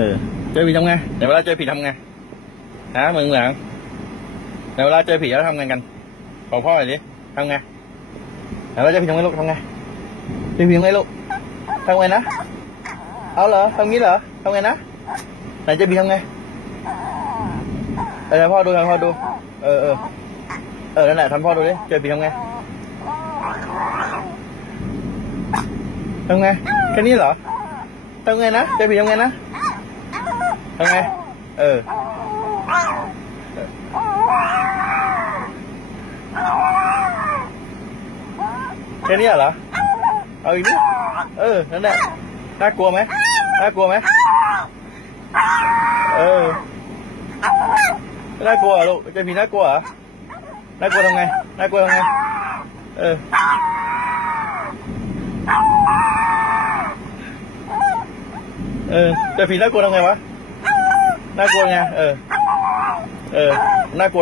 ออเจอผีทำไงเดี๋ยวเวลาเจอผีทำไงฮะมึงเหลังเดี๋ยวเวลาเจอผีแล้วทำไงกันบอกพ่อหน่อยดิทำไงเดี๋ยวเวลาเจอผีทำไงลูกทำไงเจอผีทำไงลูกทำไงนะเอาเหรอทำงี้เหรอทำไงนะไหนเจอผีทำไงเออพ่อดูทำพ่อดู เออเออเออนั่นแหละทำพ่อดูดิเจอผีทำไงทำไงแค่นี้เหรอทำไงนะเจอผีทำไงนะ ทำไง เออ แค่นี้เหรอ เอาอีกนิดเออ นั่นแหละ น่ากลัวไหมน่ากลัวไหมเออ น่ากลัวเหรอลูกเจะผีน่ากลัวเหรอ น่ากลัวทำไง น่ากลัวทำไง เออเออเจะผีน่ากลัวทำไงวะ น่ากลัวไงเออเออน่าก